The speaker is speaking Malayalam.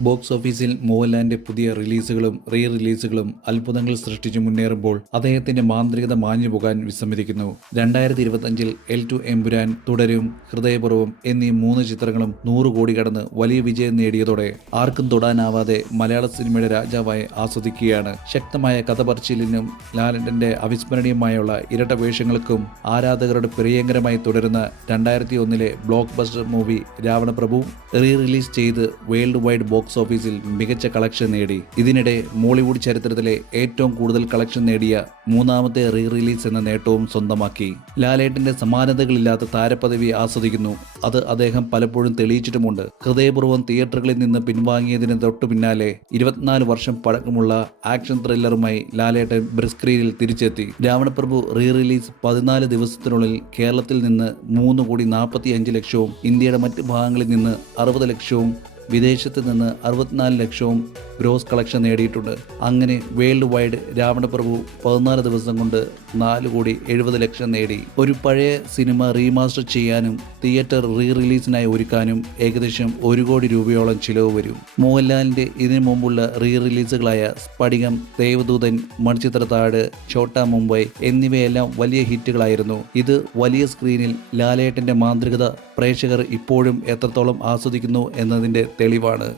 ബോക്സ് ഓഫീസിൽ മോഹൻലാലിന്റെ പുതിയ റിലീസുകളും റീ റിലീസുകളും അത്ഭുതങ്ങൾ സൃഷ്ടിച്ചു മുന്നേറുമ്പോൾ അദ്ദേഹത്തിന്റെ മാന്ത്രികത മാഞ്ഞു പോകാൻ വിസമ്മതിക്കുന്നു. രണ്ടായിരത്തി ഇരുപത്തഞ്ചിൽ എൽ ടു എംപുരാൻ തുടരും ഹൃദയപൂർവം എന്നീ മൂന്ന് ചിത്രങ്ങളും നൂറ് കോടി കടന്ന് വലിയ വിജയം നേടിയതോടെ ആർക്കും തൊടാനാവാതെ മലയാള സിനിമയുടെ രാജാവായി ആസ്വദിക്കുകയാണ്. ശക്തമായ കഥ പറച്ചിലിനും ലാലന്റെ അവിസ്മരണീയമായുള്ള ഇരട്ട വേഷങ്ങൾക്കും ആരാധകരുടെ പ്രിയങ്കരമായി തുടരുന്ന രണ്ടായിരത്തി ഒന്നിലെ blockbuster movie Ravanaprabhu re release ചെയ്ത് വേൾഡ് വൈഡ് ബോക്സ് ഓഫീസിൽ മികച്ച കളക്ഷൻ നേടി. ഇതിനിടെ മോളിവുഡ് ചരിത്രത്തിലെ ഏറ്റവും കൂടുതൽ കളക്ഷൻ നേടിയ മൂന്നാമത്തെ റീ റിലീസ് എന്ന നേട്ടവും സ്വന്തമാക്കി. ലാലേട്ടന്റെ സമാനതകളില്ലാത്ത താരപദവി ആസ്വദിക്കുന്നു. അത് അദ്ദേഹം പലപ്പോഴും തെളിയിച്ചിട്ടുമുണ്ട്. ഹൃദയപൂർവം തിയേറ്ററുകളിൽ നിന്ന് പിൻവാങ്ങിയതിന് തൊട്ടു പിന്നാലെ ഇരുപത്തിനാല് വർഷം പഴക്കമുള്ള ആക്ഷൻ ത്രില്ലറുമായി ലാലേട്ടൻ ബ്രിസ്ക്രീനിൽ തിരിച്ചെത്തി. രാവണപ്രഭു റീ റിലീസ് പതിനാല് ദിവസത്തിനുള്ളിൽ കേരളത്തിൽ നിന്ന് മൂന്ന് കോടി നാൽപ്പത്തി അഞ്ച് ലക്ഷവും ഇന്ത്യയുടെ മറ്റ് ഭാഗങ്ങളിൽ നിന്ന് അറുപത് ലക്ഷവും വിദേശത്ത് നിന്ന് അറുപത്തിനാല് ലക്ഷവും ഗ്രോസ് കളക്ഷൻ നേടിയിട്ടുണ്ട്. അങ്ങനെ വേൾഡ് വൈഡ് രാവണപ്രഭു പതിനാല് ദിവസം കൊണ്ട് നാല് കോടി എഴുപത് ലക്ഷം നേടി. ഒരു പഴയ സിനിമ റീമാസ്റ്റർ ചെയ്യാനും തിയേറ്റർ റീ റിലീസിനായി ഒരുക്കാനും ഏകദേശം ഒരു കോടി രൂപയോളം ചിലവ് വരും. മോഹൻലാലിന്റെ ഇതിനു മുമ്പുള്ള റീ റിലീസുകളായ സ്പടികം ദേവദൂതൻ മണിച്ചിത്രത്താട് ഛോട്ട മുംബൈ എന്നിവയെല്ലാം വലിയ ഹിറ്റുകളായിരുന്നു. ഇത് വലിയ സ്ക്രീനിൽ ലാലേട്ടന്റെ മാന്ത്രികത പ്രേക്ഷകർ ഇപ്പോഴും എത്രത്തോളം ആസ്വദിക്കുന്നു എന്നതിന്റെ തെളിവാണ്